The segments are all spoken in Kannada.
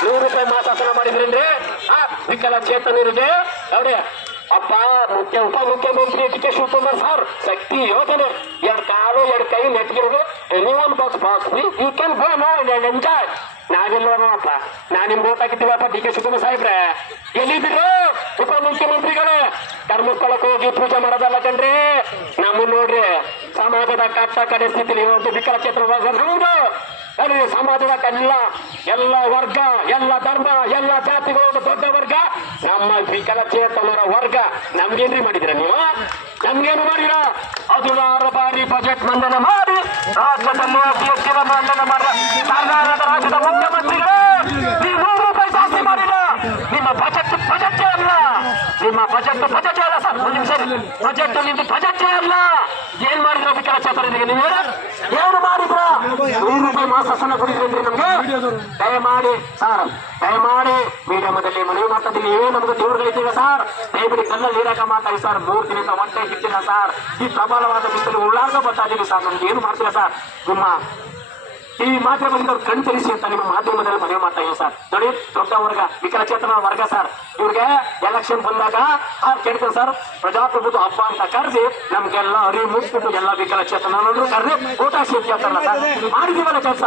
₹100 ಮಾಸಾಸನ ಮಾಡಿದ್ರೇನ್ರಿ ವಿಕಲಚೇತನರಿಗೆ ನೋಡಿ. ಅಪ್ಪ ಉಪಮುಖ್ಯಮಂತ್ರಿ D K Shivakumar sir Shakti ಯೋಜನೆ 2 ಕಾಲು 2 ಕೈ ನೆಟ್ಗಿರೋದು anyone box you can go no and enjoy. ನಾವೆಲ್ಲಪ್ಪ ನಾ ನಿಮ್ಗೆ ಓಟ್ ಹಾಕಿದ್ದೀವಪ್ಪ ಡಿ ಕೆ ಶಿವಕುಮಾರ್ ಸಾಹೇಬ್ರೆ. ಎಲ್ಲಿದ್ರು ಉಪಮುಖ್ಯಮಂತ್ರಿಗಳು? ಧರ್ಮಸ್ಥಳಕ್ಕೆ ಹೋಗಿ ಪೂಜೆ ಮಾಡೋದಲ್ಲ ಕಣ್ರಿ. ನಮ್ಮನ್ನು ನೋಡ್ರಿ ಸಮಾಜದ ಕಟ್ಟ ಕಡೆ ಸ್ಥಿತಿಲಿ ಒಂದು ವಿಕಲಚೇತನ ನಮ್ದು ಅಲ್ಲಿ ಸಮಾಜದ ಎಲ್ಲ ವರ್ಗ, ಎಲ್ಲ ಧರ್ಮ, ಎಲ್ಲ ಜಾತಿಗಳ ದೊಡ್ಡ ವರ್ಗ ನಮ್ಮ ವಿಕಲಚೇತನರ ವರ್ಗ. ನಮ್ಗೇನ್ರಿ ಮಾಡಿದಿರ ನೀವು? ನಮ್ಗೇನು ಮಾಡಿರ? 16 ಬಾರಿ ಬಜೆಟ್ ಮಂಡನೆ ಮಾಡಿ ರಾಜ್ಯದಲ್ಲಿ ಅತಿ ಹೆಚ್ಚಿನ ಮಂಡನೆ ಮಾಡಿದ ಕರ್ನಾಟಕದ ರಾಜ್ಯದ ಮುಖ್ಯಮಂತ್ರಿಗಳು ನೀವು ₹100 ಜಾಸ್ತಿ ಮಾಡಿಲ್ಲ. ನಿಮ್ಮ ಬಜೆಟ್ ಅಲ್ಲ, ನಿಮ್ಮ ಬಜೆಟ್ ಅಲ್ಲ ಸರ್. ಒಂದು ನಿಮಿಷ, ಬಜೆಟ್ ನಿಮ್ದು ಬಜೆಟ್ ಅಲ್ಲ. ಏನ್ ಮಾಡಿದ್ರ ವಿಕಲಚೇತನರಿಗೆ? ನೀವು ಏನು ಮಾಡಿದ್ರ? ₹100 ಮಾಸಾಸನ ಕೊಡಿದ್ರೇನ್ರಿ ನಮ್ಗೆ? ದಯಮಾಡಿ ಸರ್, ದಯಮಾಡಿ ಮೀಡಿಯಾಮದಲ್ಲಿ ಮನವಿ ಮಾಡ್ತಿದ್ದೀನಿ. ನೀವೇ ನಮ್ಗೆ ದೇವ್ರುಗಳಿದ್ದೀರ ಸರ್. ದಯವಿಡಿ ಕಲ್ಲಲ್ಲಿ ನೀರಾಕ ಮಾತಾಡಿ ಸರ್. 3 ದಿನದ ಹೊಟ್ಟೆ ಕಿಟ್ಟಿಲ್ಲ ಸರ್. ಈ ಪ್ರಬಲವಾದ ಬಿಸಿಲು ಉಳ್ಳಾರ್ಗ ಬರ್ತಾ ಇದೀವಿ ಸರ್. ನಮ್ಗೆ ಏನು ಮಾಡ್ತೀರಾ ಸರ್? ನಿಮ್ಮ ಈ ಮಾಧ್ಯಮದಿಂದ ಕಣ್ ತೆರಿಸಿ ಅಂತ ನಿಮ್ಮ ಮಾಧ್ಯಮದಲ್ಲಿ ಮನವಿ ಮಾಡ್ತಾ ಇದೀವಿ ಸರ್. ನೋಡಿ, ದೊಡ್ಡ ವರ್ಗ, ವಿಕಲಚೇತನ ವರ್ಗ ಸರ್, ಇವ್ರಿಗೆ ಎಲೆಕ್ಷನ್ ಬಂದಾಗ ಕೇಳ್ತಾರೆ ಸರ್, ಪ್ರಜಾಪ್ರಭುತ್ವ ಹಬ್ಬ ಅಂತ ಕರೆಸಿ ನಮ್ಗೆಲ್ಲ ಅರಿವು ಮುಗಿಸ್ಬಿಟ್ಟು ಎಲ್ಲ ವಿಕಲಚೇತನ ಕರೆದು ಊಟ ಶೀತಿ ಅಂತಾರಲ್ಲ ಸರ್, ಮಾಡಿದೀವಲ್ಲ ಕೆಲಸ.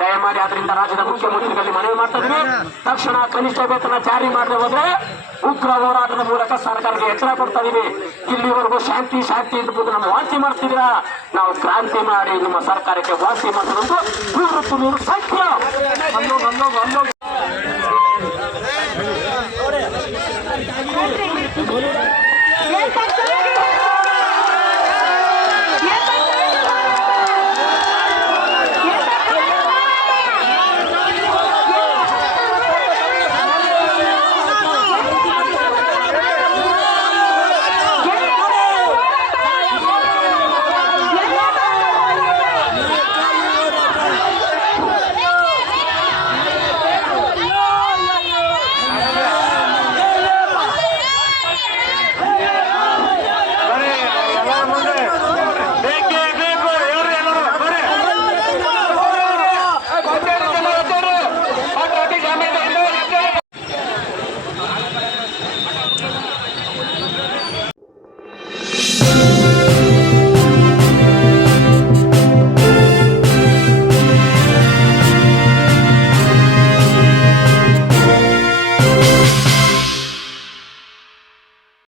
ದಯಮಾಡಿ ಆದ್ರಿಂದ ರಾಜ್ಯದ ಮುಖ್ಯಮಂತ್ರಿಗಳಲ್ಲಿ ಮನವಿ ಮಾಡ್ತಾ ಇದೀವಿ. ತಕ್ಷಣ ಕನಿಷ್ಠ ವೇತನ ಜಾರಿ ಮಾಡದೆ ಹೋದ್ರೆ ಉಗ್ರ ಹೋರಾಟದ ಮೂಲಕ ಸರ್ಕಾರಕ್ಕೆ ಎಚ್ಚರ ಕೊಡ್ತಾ ಇದೀವಿ. ಇಲ್ಲಿವರೆಗೂ ಶಾಂತಿ ಇದ್ಬಿಟ್ಟು ನಮ್ಮ ವಾಸಿ ಮಾಡ್ತಿದ್ದೀರಾ. ನಾವು ಕ್ರಾಂತಿ ಮಾಡಿ ನಿಮ್ಮ ಸರ್ಕಾರಕ್ಕೆ ವಾಸಿ ಮಾಡೋದು 100% ಸತ್ಯ.